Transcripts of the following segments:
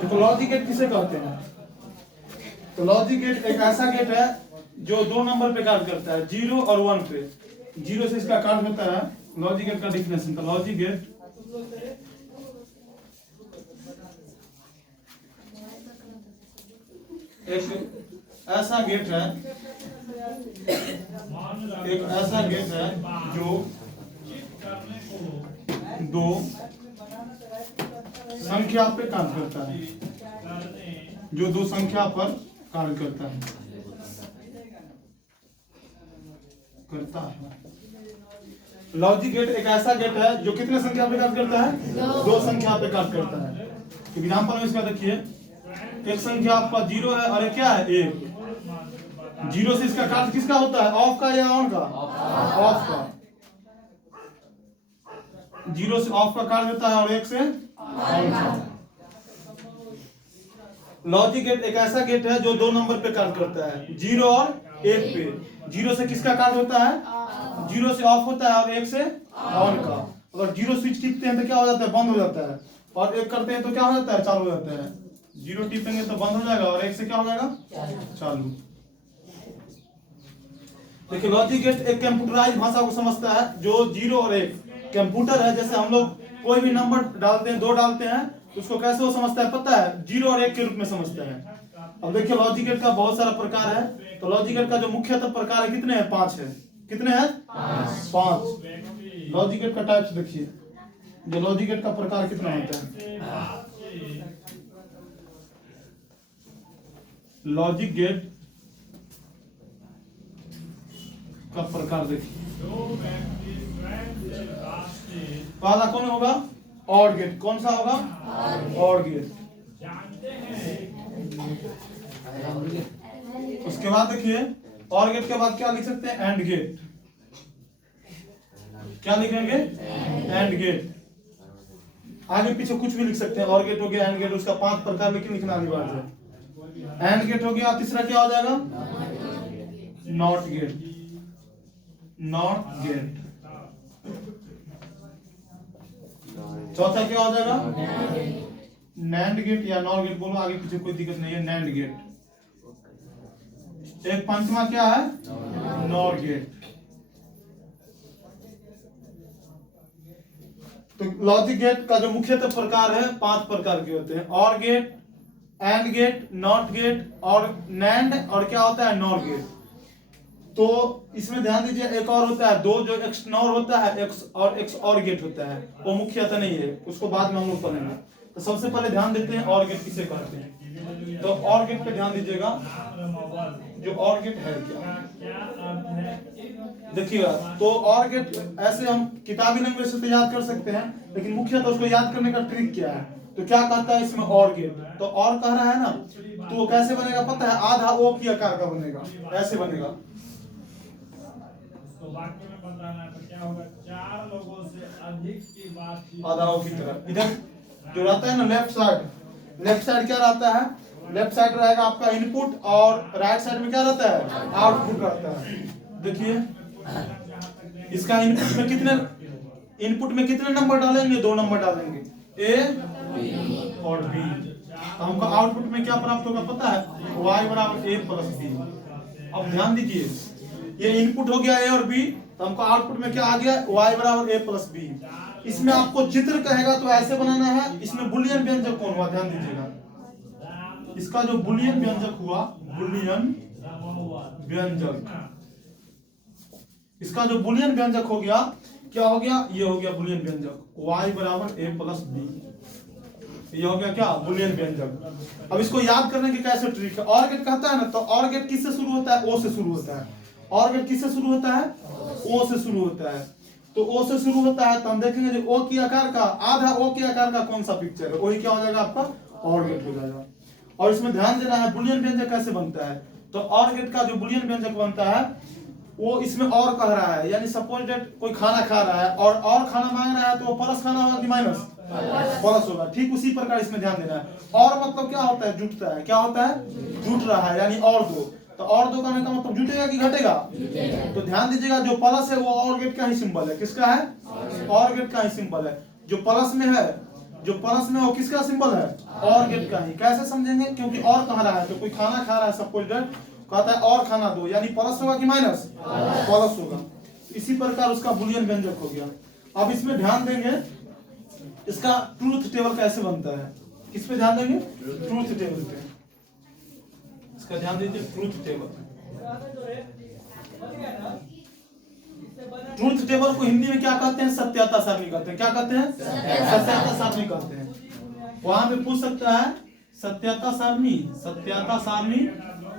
देखो logic gate किसे कहते हैं? तो लॉजिक गेट एक ऐसा गेट है जो दो नंबर पे कार्य करता है, 0 और 1 पे। 0 से इसका कार्य होता है। लॉजिक गेट का डेफिनेशन, तो लॉजिक गेट एक ऐसा गेट है, जो दो संख्या पे कार्य करता है, जो दो संख्या पर कार्य करता है। लॉजिक गेट एक ऐसा गेट है जो कितने संख्या पे कार्य करता है? दो संख्या पे कार्य करता है। एग्जाम्पल में इसका देखिए, एक संख्या आपका 0 है और एक क्या है? 1। 0 से इसका कार्य किसका होता है? ऑफ का या ऑन का? ऑफ का। 0 से ऑफ का कार्य होता है और 1 से ऑन का। लॉजिक गेट एक ऐसा गेट है जो दो नंबर पे कार्य करता है, 0 और 1 पे। 0 से किसका कार्य होता है? 0 से ऑफ होता है और 1 से ऑन का। अगर 0 स्विच टिपते हैं तो क्या हो जाता है? बंद हो जाता है। और 1 करते हैं तो क्या हो जाता है? चालू हो जाता है। 0 टिपेंगे तो बंद हो जाएगा और 1 से क्या हो जाएगा? चालू। देखिए लॉजिक गेट एक कंप्यूटराइज भाषा को समझता है, जो 0 और 1 कंप्यूटर है। जैसे हम लोग कोई भी नंबर डालते हैं, 2 डालते हैं, उसको कैसे वो समझता है पता है? 0 और 1 के रूप में समझता है। अब देखिए लॉजिक गेट का बहुत सारा प्रकार है। तो लॉजिक गेट का जो मुख्यतः प्रकार है कितने हैं? 5 है। कितने हैं? 5। लॉजिक गेट का टाइप्स देखिए, जो लॉजिक गेट का प्रकार कितना होता है। लॉजिक गेट का प्रकार देखिए, पहला कौन होगा? OR gate. कौन सा होगा? OR gate. उसके बाद देखिए, ऑड गेट के बाद क्या लिख सकते हैं? AND gate. क्या लिखेंगे? AND gate. आगे पीछे कुछ भी लिख सकते हैं। ऑड गेट हो गया, एंड गेट, उसका 5 प्रकार लेकिन लिखना अनिवार्य है। एंड गेट हो गया, तीसरा क्या हो जाएगा? NOT gate. NOT gate. चौथा क्या हो जाएगा? नैंड गेट या नॉट गेट, बोलो आगे पीछे कोई दिक्कत नहीं है। NAND gate. एक पंचमा क्या है? NOT gate. तो लॉजिक गेट का जो मुख्यतः प्रकार है 5 प्रकार के होते हैं। OR gate, AND gate, NOT gate और नैंड, और क्या होता है? NOR gate. तो इसमें ध्यान दीजिए, एक और होता है 2, जो एक्स नॉर होता है, एक्स और एक्स और गेट होता है, वो मुख्यतः नहीं है, उसको बाद में हम लोग पढ़ेंगे। तो सबसे पहले ध्यान देते हैं और गेट किसे कहते हैं। तो और गेट पे ध्यान दीजिएगा, जो और गेट है क्या देखिएगा। तो और गेट ऐसे हम किताबी लैंग्वेज से तो याद कर सकते हैं, लेकिन मुख्यतः उसको याद करने का ट्रिक क्या है? तो क्या कहता है इसमें? और गेट। तो और कह रहा है ना, तो वो कैसे बनेगा पता है? आधा ओ की आकार का बनेगा, ऐसे बनेगा। तो वाक्य में बताना है तो क्या होगा? 4 लोगों से अधिक की बातचीत आधा ओ की तरह। इधर जो रहता है ना लेफ्ट साइड, लेफ्ट साइड क्या रहता है? लेफ्ट साइड रहेगा आपका इनपुट, और राइट साइड में क्या रहता है? आउटपुट रहता है। देखिए इसका इनपुट में कितने नंबर डालेंगे? 2 नंबर डालेंगे, ए और बी। तो हमको आउटपुट में क्या प्राप्त होगा पता है? y बराबर a प्लस बी। अब ध्यान दीजिए, ये इनपुट हो गया ए और बी, तो हमको आउटपुट में क्या आ गया? y बराबर a प्लस बी। इसमें आपको चित्र कहेगा तो ऐसे बनाना है। इसमें बुलियन व्यंजक कौन हुआ? ध्यान दीजिएगा, इसका जो बुलियन व्यंजक हुआ, बुलियन व्यंजक, इसका जो बुलियन व्यंजक हो गया, क्या हो गया? ये हो गया बुलियन व्यंजक, y बराबर a प्लस बी। ये हो गया क्या? बुलियन व्यंजक। अब इसको याद करने की कैसे ट्रिक है? और गेट कहता है ना, तो और गेट किससे शुरू होता है? ओ से शुरू होता है। और गेट किससे शुरू होता है? ओ से शुरू होता है। तो ओ से शुरू होता है, तो हम देखेंगे जो ओ की आकार का, आधा ओ के आकार का कौन सा पिक्चर है, वही क्या हो जाएगा? आपका और गेट हो जाएगा। और इसमें ध्यान देना है बुलियन व्यंजक कैसे बनता है। तो और गेट का जो बुलियन व्यंजक बनता है, वो इसमें और कह रहा है, यानी सपोज दैट कोई खाना खा रहा है और खाना मांग रहा है, तो वो प्लस खाना होगा कि माइनस? प्लस होगा। ठीक उसी प्रकार इसमें ध्यान देना है। और मतलब क्या होता है? जुटता है। क्या होता है? जुट रहा है, यानी और 2। तो और 2 कहने का मतलब जुटेगा कि घटेगा? तो ध्यान दीजिएगा, जो प्लस है वो और गेट का ही सिंबल है। किसका है? और गेट का ही सिंबल है। जो प्लस में है, जो प्लस में वो किसका सिंबल है? और गेट का ही। कैसे समझेंगे? क्योंकि और कह रहा है, तो कोई खाना खा रहा है सपोज दैट, कहता है और खाना दो, यानी प्लस होगा कि माइनस? प्लस होगा। इसी प्रकार उसका बुलियन व्यंजक हो गया। अब इसमें ध्यान देंगे इसका ट्रूथ टेबल कैसे बनता है। किस पे ध्यान देंगे? ट्रूथ टेबल पे। इसका ध्यान दीजिए, ट्रूथ टेबल। ट्रूथ टेबल को हिंदी में क्या कहते हैं? सत्यता सारणी कहते हैं। क्या कहते हैं? सत्यता सारणी कहते हैं। वहां पे पूछ सकता है सत्यता सारणी, सत्यता सारणी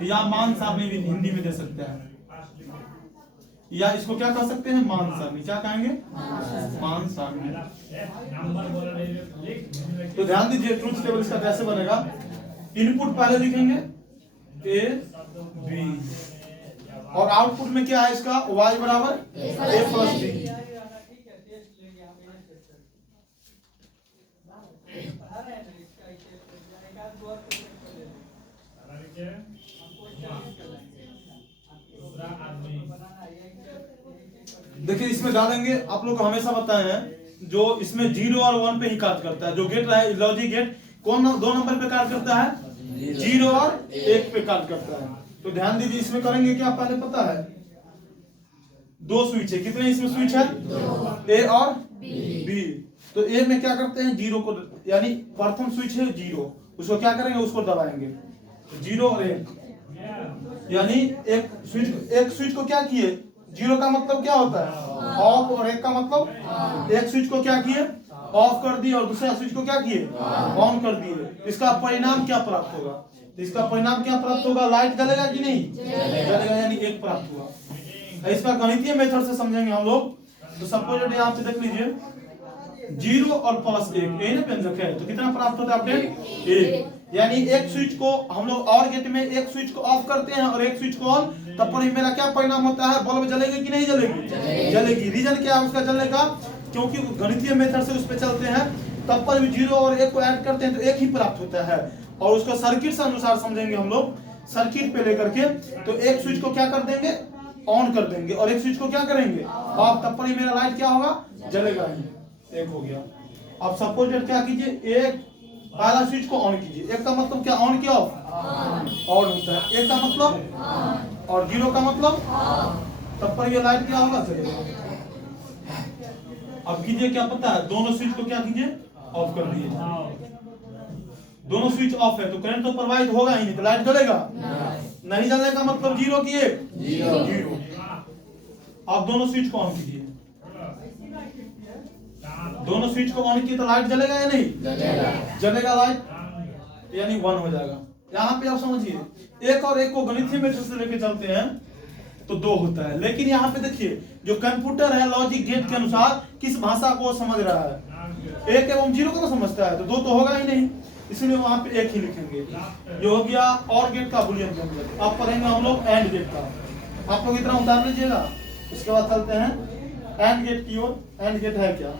या मान सारणी भी हिंदी में दे सकता है, या इसको क्या कह सकते हैं? मान सारणी। क्या कहेंगे? मान सारणी। तो ध्यान दीजिए ट्रूथ टेबल इसका कैसे बनेगा। इनपुट पहले लिखेंगे ए बी, और आउटपुट में क्या है इसका? y बराबर a प्लस बी। देखिए इसमें डालेंगे, आप लोग को हमेशा बताए हैं जो इसमें 0 और 1 पे ही कार्य करता है। जो गेट रहा है लॉजिक गेट कौन 2 नंबर पे कार्य करता है? 0 और 1 पे कार्य करता है। तो ध्यान दीजिए इसमें करेंगे क्या, पहले पता है 2 स्विच है। कितने इसमें स्विच है? ए और बी। तो ए में क्या करते हैं? 0 को, यानी प्रथम स्विच है 0, उसको क्या करेंगे? उसको दबाएंगे 0 और 1, यानी एक स्विच को क्या किए? 0 का मतलब क्या होता है? ऑफ, और 1 का मतलब एक स्विच को क्या किए? ऑफ कर दिए, और दूसरा स्विच को क्या किए? ऑन कर दिए। इसका परिणाम क्या प्राप्त होगा? इसका परिणाम क्या प्राप्त होगा? लाइट जलेगा कि नहीं? जलेगा, यानी 1 प्राप्त हुआ। इसका गणितीय मेथड से समझेंगे हम लोग। तो सपोज यहाँ पे देख लीजिए 0 और प्लस 1 ये ना व्यंजक है, तो कितना प्राप्त होता है अपडेट? 1। यानी एक स्विच को हम लोग और गेट में एक स्विच को ऑफ करते हैं और एक स्विच को ऑन, तब पर मेरा क्या परिणाम होता है? बल्ब जलेगी कि नहीं जलेगी? जलेगी। रीजन क्या है उसका जलने का? क्योंकि गणितीय मेथड से उस पर चलते हैं, तब पर भी 0 और 1 को ऐड करते हैं तो 1 ही प्राप्त होता है। और उसको सर्किट से अनुसार समझेंगे हम लोग, सर्किट पे लेकर के। तो एक स्विच को क्या कर देंगे? ऑन कर देंगे, और एक स्विच को क्या करेंगे? ऑफ, तब पर ही मेरा लाइट क्या होगा? जलेगा ही। 1 हो गया। अब सपोज क्या कीजिए, एक पहला स्विच को ऑन कीजिए। 1 का मतलब क्या? ऑन किया ऑफ? ऑन होता है। 1 का मतलब और 0 का मतलब, तब पर ये लाइट क्या होगा? चलेगा। अब कीजिए क्या पता है, दोनों स्विच को क्या कीजिए? ऑफ कर दिए। दोनों स्विच ऑफ है तो करंट तो प्रवाहित होगा ही नहीं, तो लाइट जलेगा नहीं। जलने का मतलब 0 की 1 0। अब दोनों स्विच को ऑन कीजिए, दोनों स्विच को ऑन किए तो लाइट जलेगा या नहीं? जलेगा लाइट, यानी 1 हो जाएगा। यहाँ पे आप समझिए 1 और 1 को गणितीय मेथड से लेके चलते हैं तो 2 होता है। लेकिन यहाँ पे देखिए जो कंप्यूटर है लॉजिक गेट के अनुसार किस भाषा को समझ रहा है? 1 एवं 0 को ना समझता है, तो 2 तो होगा ही नहीं, इसलिए वहां पे 1 ही लिखेंगे। ये हो गया और गेट का बुलियन व्यंजक। अब पढ़ेंगे हम लोग एंड गेट का। आप लोग इतना उतार लीजिएगा, उसके बाद चलते हैं एंड गेट की ओर। एंड गेट है क्या?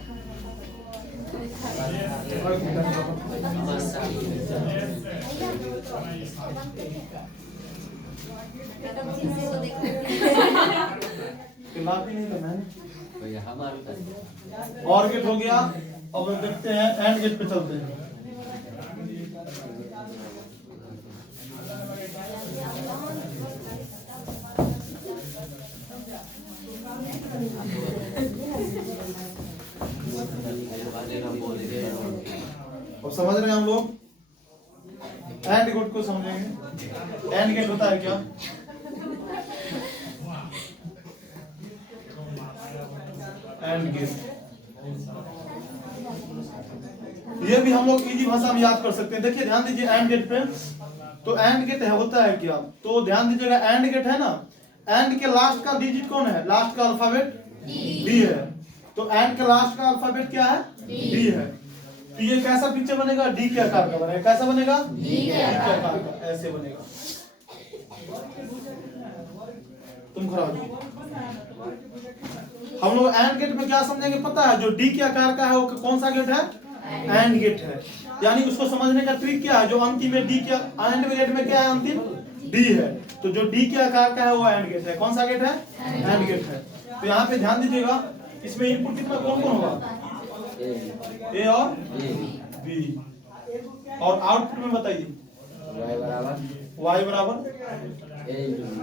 नहीं करना है। और गेट हो गया। अब देखते हैं एंड गेट पे चलते हैं। अब समझ रहे हैं हम लोग, एंड गेट को समझेंगे। एंड गेट होता है क्या? एंड गेट ये भी हम लोग इजी भाषा में याद कर सकते हैं। देखिए ध्यान दीजिए एंड गेट पे, तो एंड गेट है होता है क्या? तो ध्यान दीजिएगा एंड गेट है ना, एंड के लास्ट का डिजिट कौन है? लास्ट का अल्फाबेट डी है। तो एंड के लास्ट का अल्फाबेट क्या है? डी है। तो ये कैसा पिक्चर बनेगा? डी के आकार का बनेगा। कैसा बनेगा? डी के आकार का, ऐसे बनेगा। तुम खड़ा हो जाओ। हम लोग एंड गेट में क्या समझेंगे पता है? जो डी के आकार का है वो कौन सा गेट है? एंड गेट है। यानी उसको समझने का ट्रिक क्या है? जो अंतिम में डी के एंड गेट में क्या है? अंतिम डी है। तो जो डी के आकार का है वो एंड गेट है। कौन सा गेट है? एंड गेट है। तो यहाँ पे ध्यान दीजिएगा, इसमें इनपुट कितना कौन कौन होगा? ए और बी। और आउटपुट में बताइए y बराबर ए इंटू बी।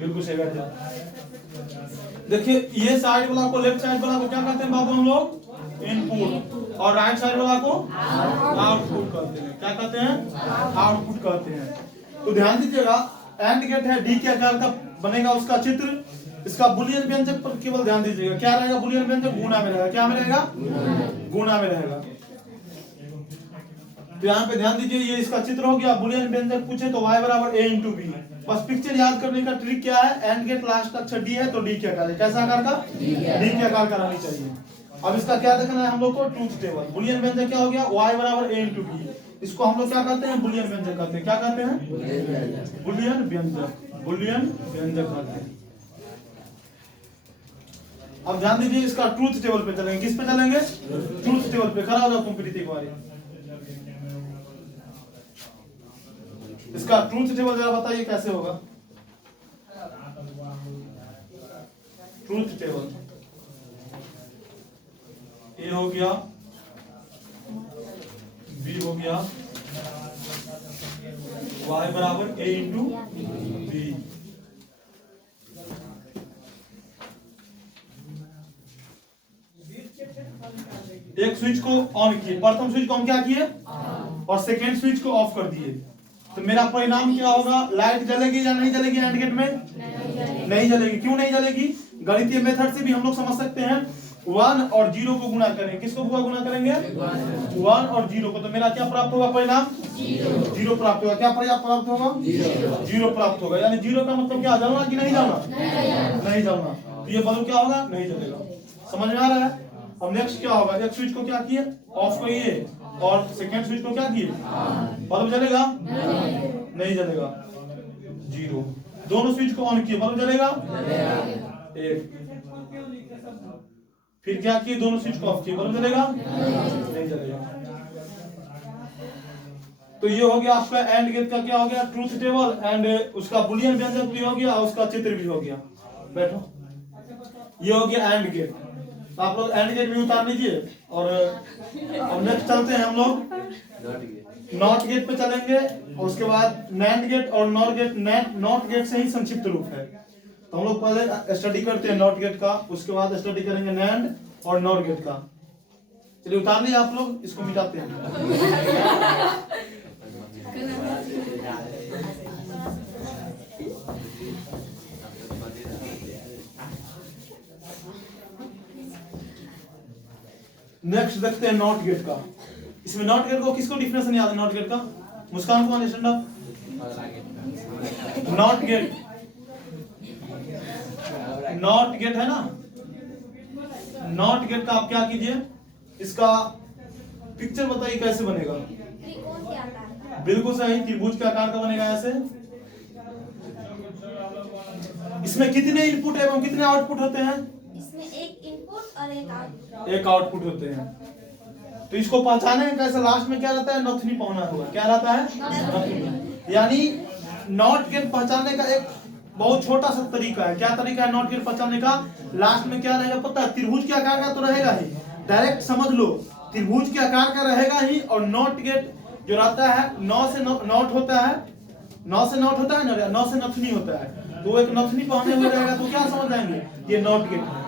बिल्कुल सही बैठ जाओ। देखिए ये साइड वाला को, लेफ्ट साइड वाला को क्या कहते हैं बाबू हम लोग? इनपुट। और राइट साइड वाला को आउटपुट कहते हैं। क्या कहते हैं? आउटपुट कहते हैं। तो ध्यान दीजिएगा, एंड गेट है, डी के आकार का बनेगा उसका चित्र। इसका बुलियन व्यंजक पर केवल ध्यान दीजिएगा, क्या रहेगा बुलियन व्यंजक? गुणा में रहेगा। क्या में रहेगा? गुणा में रहेगा। तो यहाँ पे ध्यान दीजिए, ये इसका चित्र हो गया। बुलियन व्यंजक पूछे तो y बराबर a इंटू बी। बस पिक्चर याद करने का ट्रिक क्या है? एंड गेट लास्ट अक्षर डी है तो डी के आकार है। कैसा आकार का? डी के आकार का रहनी चाहिए। अब इसका क्या देखना है हम लोग को? Truth table. बुलियन व्यंजक क्या हो गया? y बराबर a इंटू बी। इसको हम लोग क्या कहते हैं? बुलियन व्यंजक कहते हैं। क्या कहते हैं? बुलियन व्यंजक। बुलियन व्यंजक कहते हैं। अब ध्यान दीजिए, इसका ट्रूथ टेबल पे चलेंगे। किस पे चलेंगे? ट्रूथ टेबल पे। खड़ा हो जाओ तुम प्रीति कुमारी। इसका ट्रूथ टेबल जरा बताइए कैसे होगा? ट्रूथ टेबल ए हो गया, बी हो गया, y बराबर a इंटू बी। एक स्विच को ऑन किए, प्रथम स्विच को हम क्या किए और सेकेंड स्विच को ऑफ कर दिए, तो मेरा परिणाम क्या होगा? लाइट जलेगी या नहीं जलेगी? एंड गेट में नहीं जलेगी। क्यों नहीं जलेगी? गणितीय मेथड से भी हम लोग समझ सकते हैं। 1 और 0 को गुणा करेंगे। किसको गुणा करेंगे? 1 और 0 को। तो मेरा क्या प्राप्त होगा? परिणाम 0 प्राप्त होगा। क्या प्राप्त होगा? 0 प्राप्त होगा। यानी 0 का मतलब क्या? जलना कि नहीं जलना? नहीं जलना। तो ये बल्ब क्या होगा? नहीं जलेगा। समझ में आ रहा है? अब नेक्स्ट क्या होगा? एक स्विच को क्या किए? ऑफ करिए और सेकेंड स्विच को क्या किए? बल्ब जलेगा? नहीं जलेगा। 0। दोनों स्विच को ऑन किए, बल्ब जलेगा? 1। फिर क्या किए? दोनों स्विच को ऑफ किए, बल्ब जलेगा? नहीं जलेगा। तो ये हो गया आपका एंड गेट का क्या हो गया? Truth table. एंड उसका बुलियन व्यंजक भी हो गया और उसका चित्र भी हो गया। बैठो। ये हो गया एंड गेट। तो आप लोग एंड गेट भी उतार लीजिए। और अब नेक्स्ट चलते हैं हम लोग नॉट गेट पे चलेंगे। और उसके बाद नैंड गेट और नॉट गेट। नॉट गेट से ही संक्षिप्त रूप है, तो हम लोग पहले स्टडी करते हैं नॉट गेट का, उसके बाद स्टडी करेंगे नैंड और नॉट गेट का। चलिए उतार लीजिए आप लोग, इसको मिटाते हैं। नेक्स्ट देखते हैं नॉट गेट का। इसमें नॉट गेट को किसको डिफिनेशन याद है? नॉट गेट का मुस्कान को stand up. Not gate, NOT gate है ना, नॉट गेट का आप क्या कीजिए, इसका पिक्चर बताइए कैसे बनेगा? बिल्कुल सही, त्रिभुज के आकार का बनेगा ऐसे। इसमें कितने इनपुट एवं कितने आउटपुट होते हैं? इसमें एक इनपुट और एक आउटपुट होते हैं। तो इसको पहचाने कैसे? लास्ट में क्या रहता है? नथनी पहुंचना होगा। क्या रहता है? नथनी। यानी नॉट गेट पहचानने का एक बहुत छोटा सा तरीका है। क्या तरीका है नॉट गेट पहचानने का? लास्ट में क्या रहेगा पता है? त्रिभुज के आकार का तो रहेगा ही, डायरेक्ट समझ लो त्रिभुज के आकार का रहेगा ही। और नॉट गेट जो रहता है 9 से नॉट होता है, 9 से नॉट होता है ना, 9 से नथनी होता है। तो एक नथनी पहने हुए रहेगा तो क्या समझ जाएंगे? ये नॉट गेट है।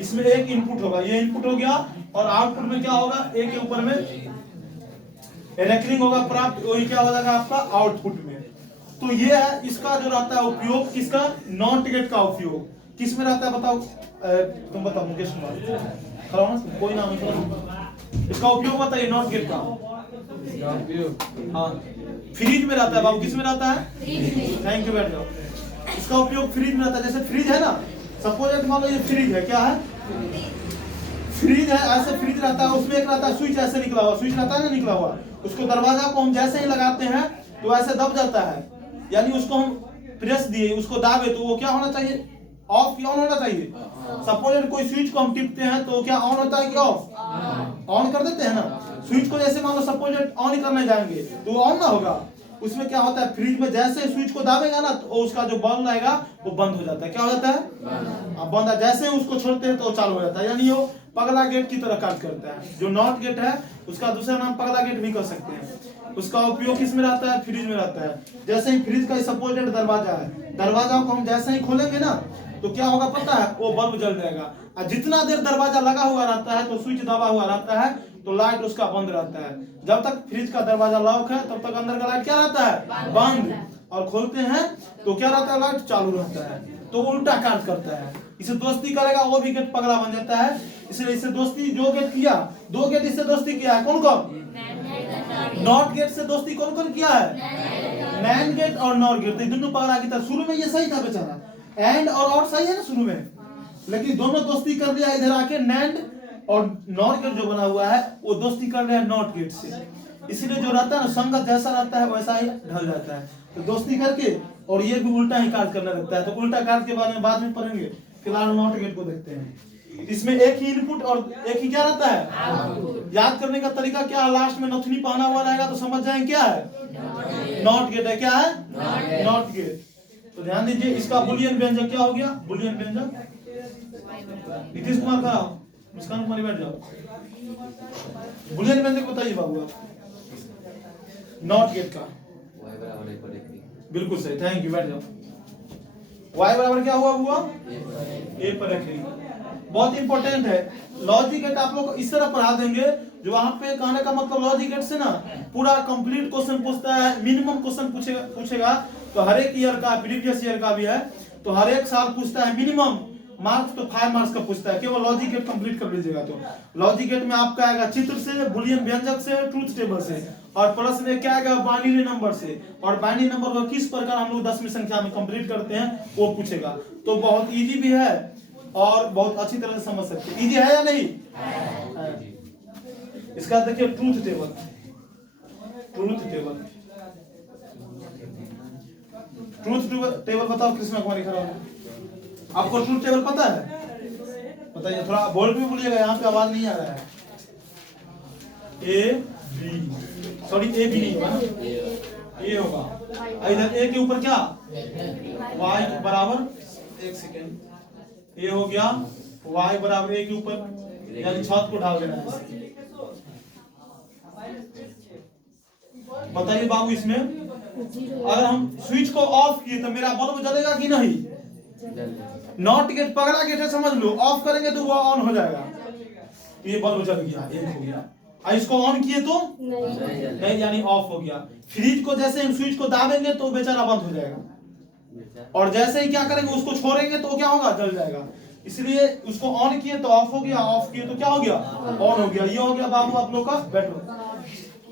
इसमें एक इनपुट होगा, ये इनपुट हो गया, और आउटपुट में क्या होगा? एक के ऊपर में रेकरिंग होगा प्राप्त, वही क्या हो जाएगा आपका आउटपुट में। तो ये है इसका जो रहता है उपयोग, किसका? नॉट गेट का उपयोग किस में रहता है बताओ? तुम बताओ मुकेश कुमार, खड़ा हो ना, कोई नाम है, इसका उपयोग बताइए नॉट गेट का। हाँ, फ्रिज में रहता है बाबू। किस में रहता है? थैंक यू, बैठ जाओ। इसका उपयोग फ्रिज में रहता है। जैसे फ्रिज है ना, सपोज मान लो ये फ्रिज है, क्या है? फ्रिज है, ऐसे फ्रिज रहता है, उसमें एक रहता है स्विच ऐसे निकला हुआ, स्विच रहता है ना निकला हुआ, उसको दरवाजा को हम जैसे ही लगाते हैं तो ऐसे दब जाता है। यानी उसको हम प्रेस दिए, उसको दाबे तो वो क्या होना चाहिए? ऑफ या ऑन होना चाहिए। सपोज कोई स्विच को हम टिपते हैं तो क्या ऑन होता है कि ऑफ? ऑन कर देते हैं ना। स्विच को जैसे मान लो सपोज ऑन ही करने जाएंगे तो ऑन ना होगा, उसमें क्या होता है, फ्रिज में जैसे स्विच को दाबेगा ना तो उसका जो बल्ब रहेगा वो बंद हो जाता है। क्या हो जाता है? बंद। जैसे उसको छोड़ते हैं तो चालू हो जाता है, यानी वो पगला गेट की तरह कार्य करता है। जो नॉट गेट है उसका दूसरा नाम पगला गेट भी कर सकते हैं। उसका उपयोग किस में रहता है? फ्रिज में रहता है। जैसे ही फ्रिज का सपोर्टेड दरवाजा है, दरवाजा को हम जैसे ही खोलेंगे ना तो क्या होगा पता है? वो बल्ब जल जाएगा। और जितना देर दरवाजा लगा हुआ रहता है तो स्विच दबा हुआ रहता है तो लाइट उसका बंद रहता है। जब तक फ्रिज का दरवाजा लॉक है तब तक अंदर का लाइट क्या रहता है? बंद। और खोलते हैं तो क्या रहता है? लाइट चालू रहता है। तो उल्टा कार्य करता है। इसे दोस्ती करेगा वो भी गेट पगला बन जाता है। इसलिए इससे दोस्ती जो गेट किया, दो गेट इससे दोस्ती किया है, कौन कौन? नॉट गेट से दोस्ती कौन कौन किया है? नैंड गेट और नॉट गेट। तो दोनों पगला की तरह। शुरू में ये सही था बेचारा, एंड और सही है ना शुरू में, लेकिन दोनों दोस्ती कर लिया इधर आके। नैंड और नॉट गेट जो बना हुआ है वो दोस्ती कर लिया नॉट गेट से। इसलिए जो रहता है ना संगत जैसा रहता है वैसा ही ढल जाता है। तो दोस्ती करके और ये भी उल्टा ही कार्य करने लगता है। तो उल्टा कार्य के बारे में बाद में पढ़ेंगे, फिलहाल नॉट गेट को देखते हैं। इसमें एक ही इनपुट और एक ही क्या रहता है? याद करने का तरीका क्या है? लास्ट में नथुनी पहना हुआ रहेगा तो समझ जाएंगे क्या है? नॉट गेट है। क्या है? NOT gate. तो ध्यान दीजिए, इसका बुलियन व्यंजक क्या हो गया? बुलियन व्यंजक। नीतीश कुमार का मुस्कान कुमारी बैठ जाओ। बुलियन व्यंजक बताइए बाबू आप नॉट गेट का। बिल्कुल सही, थैंक यू, बैठ जाओ। y बराबर क्या हुआ? a पर रखेंगे। बहुत इंपॉर्टेंट है। लॉजिक गेट आप लोग इस तरह पढ़ा देंगे जो वहां पे कहने का मतलब लॉजिक गेट से ना पूरा कंप्लीट क्वेश्चन पूछता है, मिनिमम क्वेश्चन पूछेगा। तो हर एक ईयर का, प्रीवियस ईयर का भी है, तो हर एक साल पूछता है मिनिमम मार्क्स तो 5 मार्क्स का पूछता है। केवल लॉजिक गेट कंप्लीट कर लीजिएगा। तो लॉजिक गेट में आपका आएगा चित्र से, बुलियन व्यंजक से, ट्रूथ टेबल से, और प्लस में क्या आएगा? बाइनरी नंबर से। और बाइनरी नंबर को किस प्रकार हम लोग 10वीं संख्या में कंप्लीट करते हैं वो पूछेगा। तो बहुत इजी भी है और बहुत अच्छी तरह से समझ सकते हैं। इजी है या नहीं? इसका देखिए truth table. Truth table, truth table बताओ कृष्णा कुमारी खड़ा हो। आपको ट्रूथ टेबल पता है? बताइए, थोड़ा बोल्ड में बोलिएगा, यहाँ पे आवाज नहीं आ रहा है। A B, sorry A B नहीं होगा ना, ए होगा। इधर ए के ऊपर क्या? वाई बराबर, एक सेकेंड, ए हो गया, वाई बराबर ए के ऊपर, यानी छत को ढाल देना है। बताइए बाबू, इसमें अगर हम स्विच को ऑफ किए तो मेरा बल्ब जलेगा कि नहीं? नॉट गेट पगला गेट है, समझ लो। ऑफ करेंगे तो वो ऑन हो जाएगा। ये बल्ब जल गया, एक हो गया। और इसको ऑन किए तो नहीं, यानी ऑफ हो गया। फ्रिज को जैसे हम स्विच को दाबेंगे तो बेचारा बंद हो जाएगा, और जैसे ही क्या करेंगे उसको छोड़ेंगे तो क्या होगा? जल जाएगा। इसलिए उसको ऑन किए तो ऑफ हो गया, ऑफ किए तो क्या हो गया? ऑन हो गया। ये हो गया बाबू आप लोग का बेटर।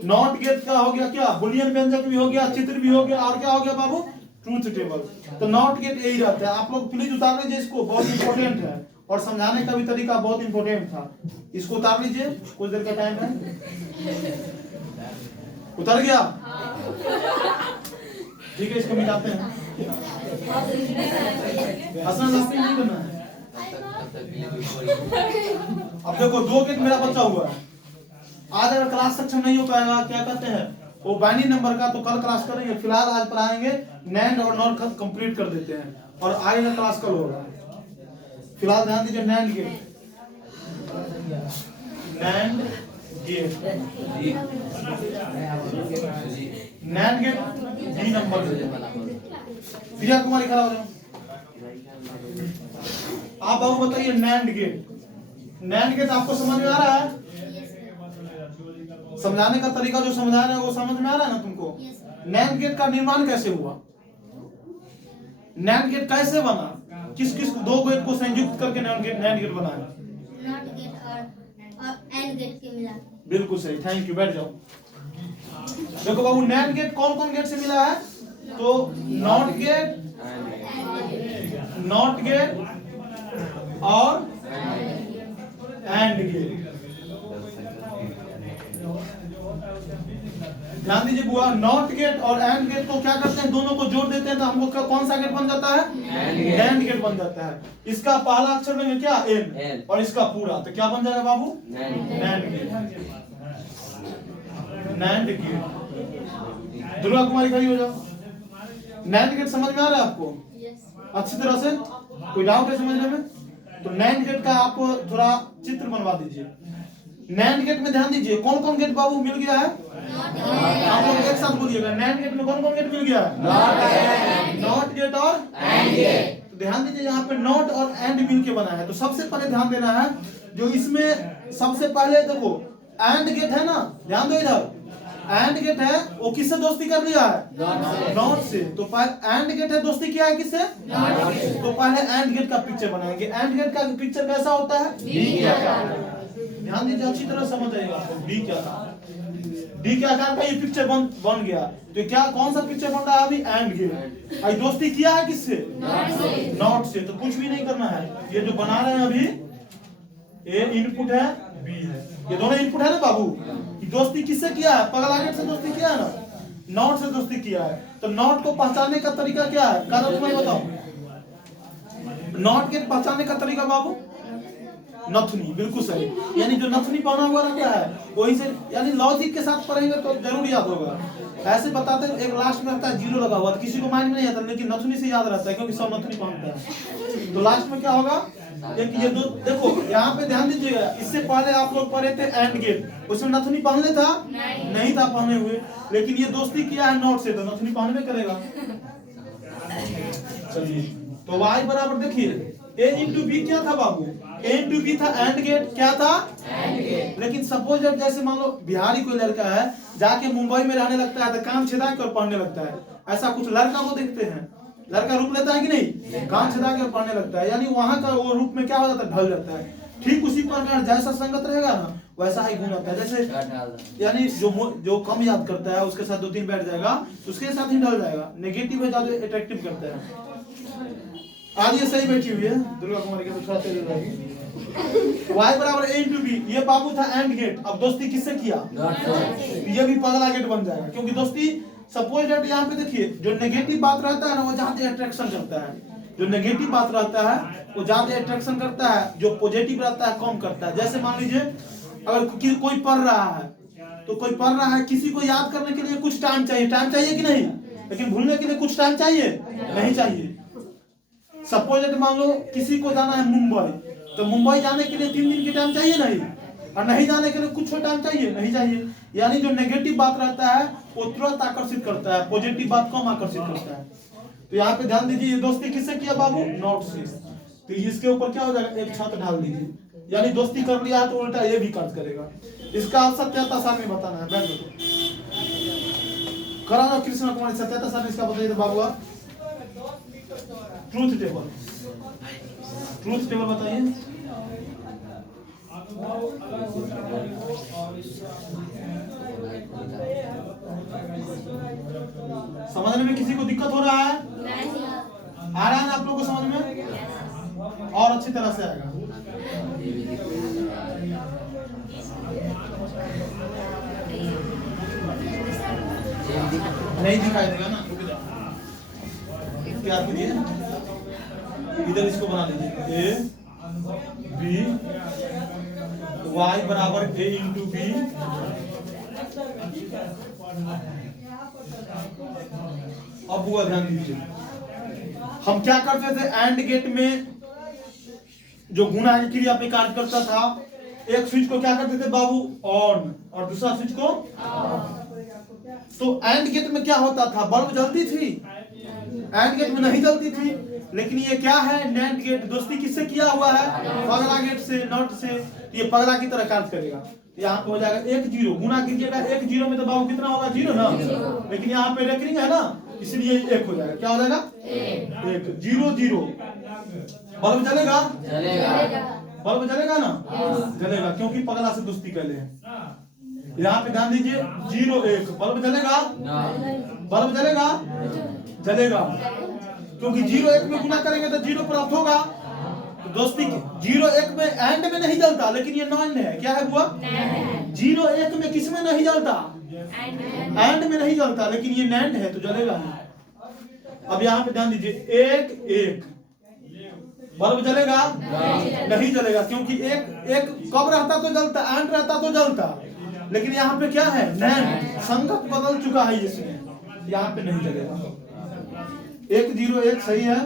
नॉट गेट का हो गया क्या? बुलियन व्यंजक भी हो गया, चित्र भी हो गया, और क्या हो गया बाबू? Truth table. तो नॉट गेट यही रहता है। आप लोग प्लीज उतार लीजिए इसको, बहुत इंपॉर्टेंट है, और समझाने का भी तरीका बहुत इंपॉर्टेंट था। इसको उतार लीजिए, कुछ देर का टाइम है। उतर गया? ठीक है, इसको मिटाते हैं। हसन नहीं करना है। अब देखो, 2 गेट मेरा बचा हुआ है। आज अगर क्लास सक्षम नहीं हो पाएगा, क्या कहते हैं वो बाइनरी नंबर का, तो कल क्लास करेंगे। फिलहाल आज पढ़ाएंगे नैंड और नॉट कंप्लीट कर देते हैं, और आगे का क्लास कल होगा। फिलहाल ध्यान दीजिए, nand gate, nand gate, nand gate D number. Vijay Kumari खड़ा हो जाओ। आप बाबू बताइए, नैंड गेट। नैंड गेट आपको समझ में आ रहा है? समझाने का तरीका जो समझा रहे हैं वो समझ में आ रहा है ना तुमको? नैंड गेट का निर्माण कैसे हुआ? नैंड गेट कैसे बना? किस किस 2 गेट को संयुक्त करके नैंड गेट बना है? नॉट गेट और एंड गेट के मिला। बिल्कुल सही, थैंक यू, बैठ जाओ। देखो बाबू, नैंड गेट कौन कौन गेट से मिला है? तो नॉट गेट, नॉट गेट और एंड गेट। ध्यान दीजिए बुआ, नॉट गेट और एंड गेट को क्या करते हैं? दोनों को जोड़ देते हैं तो हमको कौन सा गेट बन जाता है? एंड गेट बन जाता है। इसका पहला अक्षर में क्या? एन, और इसका पूरा तो क्या बन जाएगा बाबू? Nand gate. Nand gate. Durga Kumari खड़ी हो जाओ। नैंड गेट समझ में आ रहा है आपको अच्छी तरह से? कोई डाउट है समझने में? तो नैंड गेट का आप थोड़ा चित्र बनवा दीजिए। नैंड गेट में ध्यान दीजिए, कौन कौन गेट बाबू मिल गया है? आप लोग एक साथ बोलिएगा, नैंड गेट में कौन कौन गेट मिल गया है? नॉट गेट और एंड गेट। तो ध्यान दीजिए, यहाँ पे नॉट और एंड मिल के बना है। तो सबसे पहले ध्यान देना है, जो इसमें सबसे पहले देखो एंड गेट है ना, ध्यान दो इधर, एंड गेट है वो किससे दोस्ती कर लिया है? नॉट से। तो एंड गेट है दोस्ती किया है किससे? तो पहले एंड गेट का पिक्चर बनाएंगे। एंड गेट का पिक्चर कैसा होता है? ध्यान दीजिए, अच्छी तरह समझ आएगा आपको। डी क्या था? डी के आकार का ये पिक्चर बन गया। तो क्या कौन सा पिक्चर बन रहा है अभी? And gate. आई दोस्ती किया है किससे? नॉट से। तो कुछ भी नहीं करना है, ये जो बना रहे हैं अभी, ए इनपुट है, बी है, ये दोनों इनपुट है ना बाबू। दोस्ती किससे किया है? पगला गेट से दोस्ती किया है ना, नॉट से दोस्ती किया है। तो नॉट को पहचानने का तरीका क्या है? कारण तुम्हें बताओ, नॉट गेट पहचानने का तरीका बाबू, नथुनी, बिल्कुल सही। यानी जो नथुनी पहना हुआ रहता है वही से, यानी लॉजिक के साथ पढ़ेंगे तो जरूर याद होगा। ऐसे बताते हैं, एक लास्ट में रहता है जीरो लगा हुआ, तो किसी को माइंड में नहीं आता, लेकिन नथुनी से याद रहता है क्योंकि सब नथुनी पहनता है। तो लास्ट में क्या होगा? एक ये दो देखो, यहाँ पे ध्यान दीजिएगा, इससे पहले आप लोग पढ़े थे एंड गेट, उसमें नथुनी पहनले था? नहीं था पहने हुए, लेकिन ये दोस्ती किया है नॉट से, तो नथुनी पहनवे करेगा। चलिए, तो y बराबर देखिए a इंटू बी क्या था बाबू? a इंटू बी था एंड गेट। क्या था? And gate. लेकिन सपोज जैसे मान लो बिहारी कोई लड़का है, जाके मुंबई में रहने लगता है, तो कान छिदा कर पढ़ने लगता है। ऐसा कुछ लड़का को देखते हैं, लड़का रूप लेता है कि नहीं? कान छिदा कर पढ़ने लगता है, यानी वहां का वो रूप में क्या हो जाता है? ढल जाता है। ठीक उसी प्रकार जैसा संगत रहेगा ना, वैसा ही गुण आता है। जैसे यानी जो कम याद करता है उसके साथ दो तीन बैठ जाएगा, उसके साथ ही ढल जाएगा। नेगेटिव है ज्यादा अट्रैक्टिव करता है। आज ये सही बैठी हुई है दुर्गा कुमारी के, तो तेज रहेगी। y बराबर a इंटू बी, ये बाबू था एंड गेट। अब दोस्ती किससे किया? ये भी पगला गेट बन जाएगा, क्योंकि दोस्ती सपोज दैट यहाँ पे देखिए, जो नेगेटिव बात रहता है ना वो ज्यादा अट्रैक्शन करता है। जो नेगेटिव बात रहता है वो ज्यादा अट्रैक्शन करता है, जो पॉजिटिव रहता है कम करता है। जैसे मान लीजिए अगर कोई पढ़ रहा है, तो कोई पढ़ रहा है, किसी को याद करने के लिए कुछ टाइम चाहिए, टाइम चाहिए कि नहीं? लेकिन भूलने के लिए कुछ टाइम चाहिए? नहीं चाहिए। सपोज मान लो किसी को जाना है मुंबई, तो मुंबई जाने के लिए 3 दिन की टाइम चाहिए नहीं? और नहीं जाने के लिए कुछ टाइम चाहिए? नहीं चाहिए। यानी जो नेगेटिव बात रहता है वो तुरंत आकर्षित करता है, पॉजिटिव बात कम आकर्षित करता है। तो यहाँ पे ध्यान दीजिए, ये दोस्ती किससे किया बाबू? नॉट से। तो इसके ऊपर क्या हो जाएगा? एक छत ढाल दीजिए, यानी दोस्ती कर लिया है तो उल्टा ये भी कार्य करेगा। इसका सत्यता सार में बताना है। बैठ करा ना कृष्णा कुमारी, सत्यता सार इसका बताइए बाबू आप। ट्रूथ टेबल, ट्रूथ टेबल बताइए। समझने में किसी को दिक्कत हो रहा है? आ रहा है ना आप लोगों को समझ में? और अच्छी तरह से आएगा। नहीं दिखाई देगा ना, रुक जाओ। क्या कीजिए, इधर इसको बना लीजिए, ए बी, y बराबर a इंटू बी। अब हुआ ध्यान दीजिए, हम क्या करते थे एंड गेट में, जो गुणा की क्रिया पे कार्य करता था, एक स्विच को क्या करते थे बाबू? ऑन, और दूसरा स्विच को ऑफ। तो एंड गेट में क्या होता था? बल्ब जलती थी? एंड गेट में नहीं जलती थी। लेकिन ये क्या है? NAND gate. दोस्ती किससे किया हुआ है? पगला गेट से, नॉट से। ये पगला की तरह कार्य करेगा। यहाँ पे हो जाएगा 1 0, गुना कीजिएगा 1 0 में तो बाबू कितना होगा? 0 ना। लेकिन यहाँ पे रेकरिंग है ना, इसलिए 1 हो जाएगा। क्या हो जाएगा? 1 0 0। बल्ब जलेगा? बल्ब जलेगा ना? जलेगा, क्योंकि पगला से दोस्ती कर ले। यहाँ पे ध्यान दीजिए, 0 1, बल्ब जलेगा? बल्ब जलेगा? जलेगा, क्योंकि 0 1 में गुना करेंगे तो 0 प्राप्त होगा। तो दोस्ती 0 1 में एंड में नहीं जलता, लेकिन ये नॉन है। क्या है बुआ? 0 1 में किस में नहीं जलता? एंड में नहीं जलता, लेकिन ये नैंड है तो जलेगा। अब यहाँ पे ध्यान दीजिए, 1 1, बल्ब जलेगा? नहीं जलेगा, क्योंकि 1 1 कब रहता तो जलता? एंड रहता तो जलता। लेकिन यहाँ पे क्या है, नैंड संगत बदल चुका है इसमें, यहाँ पे नहीं चलेगा। 1 0 1 सही है,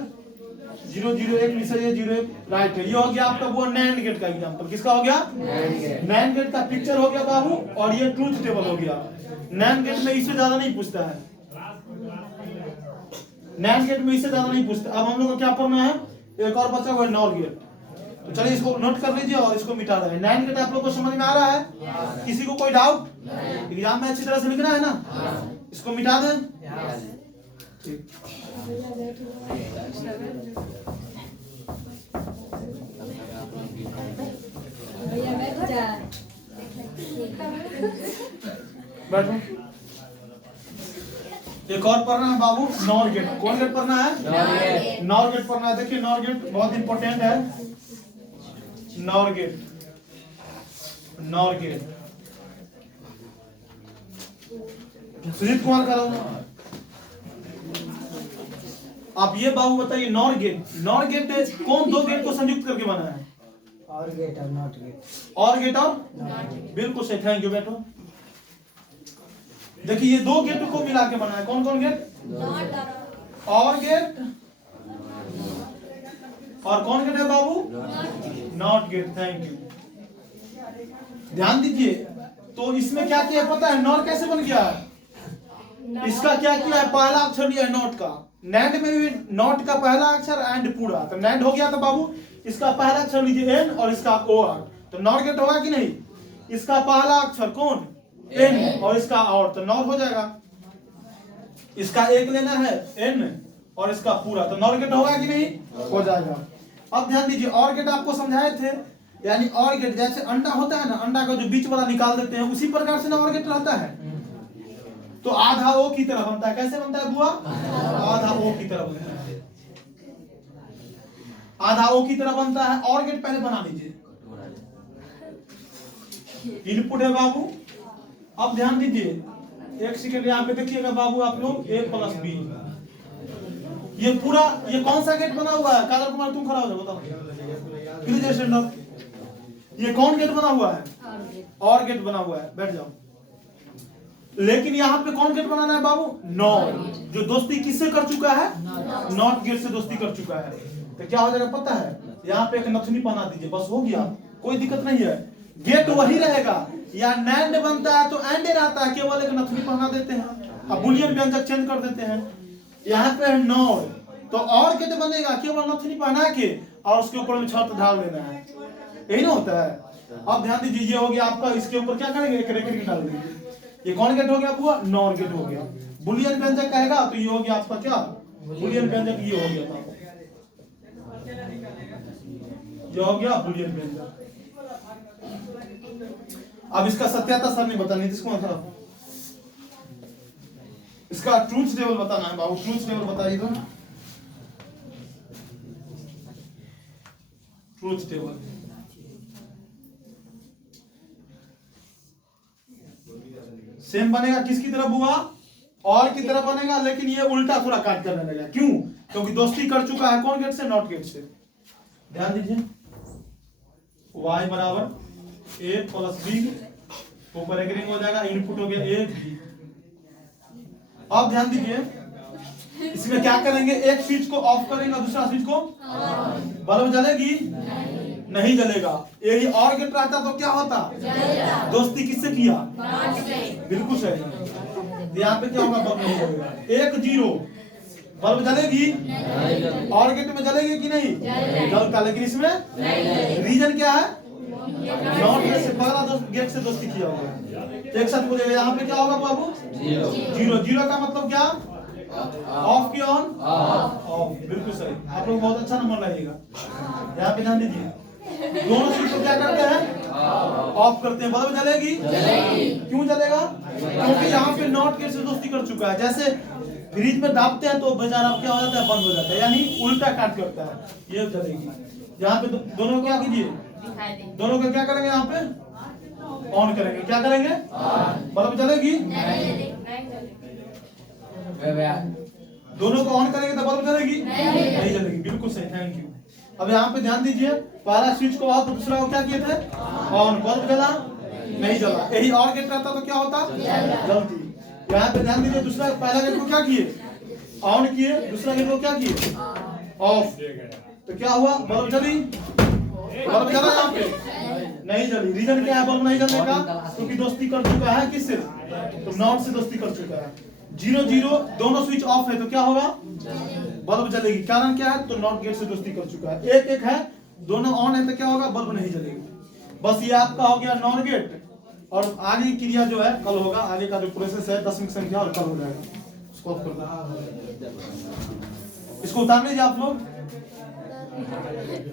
0 0 1 भी सही है, 0 1 राइट है। ये हो गया आपका वो नैंड गेट का एग्जांपल। किसका हो गया, नैंड गेट का पिक्चर हो गया बाबू, और ये ट्रूथ टेबल हो गया। नैंड गेट में इससे ज्यादा नहीं पूछता है, नैंड गेट में इससे ज्यादा नहीं पूछता। अब हम लोग को क्या पढ़ना है, एक और बचा हुआ है नॉर गेट। तो चलिए इसको नोट कर लीजिए और इसको मिटा रहे हैं। नैंड गेट आप लोग को समझ में आ रहा है, किसी को कोई डाउट? एग्जाम में अच्छी तरह से लिखना है ना, इसको मिटा दें। ठीक, बैठो। एक और पढ़ना है बाबू, नॉर गेट। कौन गेट पढ़ना है, नॉर गेट पढ़ना है। देखिए नॉर गेट बहुत इंपॉर्टेंट है। NOR gate, NOR gate Sujit Kumar करो। आप ये बाबू बताइए, नॉर गेट, नॉर गेट कौन दो गेट को संयुक्त करके बना है? और गेट और नॉट गेट। और गेट और बिल्कुल सही, थैंक यू बेटो। देखिए ये दो गेट को मिला के बना है। कौन कौन गेट? और गेट, और कौन गेट है बाबू? Not gate, thank you. ध्यान दीजिए, तो इसमें क्या किया पता है, नॉट कैसे बन गया है? इसका क्या किया है, पहला अक्षर लिया है नॉट का। नैंड में भी नॉट का पहला अक्षर एंड पूरा, तो नैंड हो गया था बाबू। इसका पहला अक्षर लीजिए एन और इसका ओ आर, तो नॉट गेट होगा कि नहीं? इसका पहला अक्षर कौन? एन और इसका और, तो नॉट हो जाएगा। इसका एक लेना है एन और इसका पूरा, तो नॉट गेट होगा कि नहीं? हो जाएगा। अब ध्यान दीजिए, और गेट आपको समझाए थे, यानी और गेट जैसे अंडा होता है ना, अंडा का जो बीच वाला निकाल देते हैं, उसी प्रकार से ना और गेट रहता है। तो आधा ओ की तरह बनता है। कैसे बनता है बुआ? आधा ओ की तरह बनता है, आधा ओ की तरह बनता है। और गेट पहले बना लीजिए, इनपुट है बाबू। अब ध्यान दीजिए, एक सेकंड यहाँ पे देखिएगा बाबू, आप लोग a प्लस बी, ये पूरा, ये कौन सा गेट बना हुआ है? कादर कुमार तुम खड़ा हो जाओ, बताओ। ये कौन गेट बना हुआ है? और गेट बना हुआ है, बैठ जाओ। लेकिन यहाँ पे कौन गेट बनाना है बाबू? नॉट, जो दोस्ती किससे कर चुका है? नॉट गेट से दोस्ती कर चुका है। तो क्या हो जाएगा पता है, यहाँ पे एक नथनी बना दीजिए, बस हो गया, कोई दिक्कत नहीं है। गेट वही रहेगा, या नैंड बनता है तो एंड रहता है, केवल एक नथनी पहना देते हैं, अब बुलियन व्यंजक चेंज कर देते हैं। यहाँ पे है नॉट, तो और गेट बनेगा केवल नथनी पहना के और उसके ऊपर में छत ढाल देना है, यही ना होता है। अब ध्यान दीजिए, ये हो गया आपका, इसके ऊपर क्या करेंगे, एक रेखा डाल देंगे। ये कौन गेट हो गया बुआ? नॉर गेट हो गया। बुलियन व्यंजक कहेगा तो ये हो गया आपका क्या? बुलियन व्यंजक, ये हो गया था, ये हो गया बुलियन व्यंजक। अब इसका सत्याता सर नहीं बताना, नीतीश कुमार साहब इसका ट्रूथ टेबल बताना है बाबू। ट्रूथ टेबल बताइए तो, ट्रूथ टेबल सेम बनेगा किसकी तरफ बुआ? और की तरफ बनेगा, लेकिन ये उल्टा थोड़ा काट करने लगा। क्यों? क्योंकि दोस्ती कर चुका है कौन गेट से? नॉट गेट से। ध्यान दीजिए, y बराबर a प्लस बी, ऊपर एक रिंग हो जाएगा, इनपुट हो गया a b। अब ध्यान दीजिए, इसमें क्या करेंगे, एक स्विच को ऑफ करेंगे और दूसरा स्विच को, बल्ब जलेगी? नहीं जलेगा। यही और गेट रहता तो क्या होता? दोस्ती किससे किया? बिल्कुल सही। यहाँ पे क्या होगा, बल्ब नहीं जलेगा। 1 0 बल्ब जलेगी? और गेट में जलेगी कि नहीं? जलता, लेकिन इसमें रीजन क्या है? नॉट गेट से, पहला गेट से दोस्ती किया होगा। एक साथ बोलिए, यहाँ पे क्या होगा बाबू? 0 0 का मतलब क्या? ऑफ की ऑन? ऑफ, बिल्कुल सही। आप लोग बहुत अच्छा नंबर लाइएगा। यहाँ पे ध्यान दीजिए, दोनों स्विच को क्या करते हैं? ऑफ करते हैं। बल्ब जलेगी? क्यों जलेगा? क्योंकि यहाँ पे नॉट गेट से दोस्ती कर चुका है। जैसे फ्रिज में दाबते हैं तो बेचारा क्या हो जाता है, बंद हो जाता है, यानी उल्टा काट करता है, ये जलेगी। यहाँ पे दोनों क्या कीजिए, दोनों को क्या करेंगे, यहाँ पे ऑन करेंगे। क्या करेंगे? बल्ब जलेगी? दोनों को ऑन करेंगे तो बल्ब जलेगी? नहीं जलेगी, बिल्कुल सही, थैंक यू। अब यहाँ पे ध्यान दीजिए, पहला स्विच को ऑफ, दूसरा को क्या किए थे? ऑन। बल्ब जला? नहीं जला। यही और गेट रहता तो क्या होता, जलती। यहाँ पे ध्यान दीजिए, दूसरा पहला गेट को क्या किए, ऑन किए, दूसरा गेट को क्या किए, ऑफ। तो क्या हुआ, बल्ब जली, बल्ब जला यहाँ पे नहीं जली। रीजन क्या है बल्ब नहीं जलने का, क्योंकि दोस्ती कर चुका है किससे, तो नॉट से दोस्ती कर चुका है। 0 0 दोनों स्विच ऑफ है तो क्या होगा, बल्ब जलेगी। कारण क्या है, तो नॉट गेट से दोस्ती कर चुका है। 1 1 है, दोनों ऑन है तो क्या होगा, बल्ब नहीं जलेगी। बस ये आपका हो गया नॉन गेट। और आगे की क्रिया जो है कल होगा, आगे का जो प्रोसेस है दशमिक संख्या और कल हो जाएगा। इसको ऑफ कर दो, इसको उतार लीजिए आप लोग।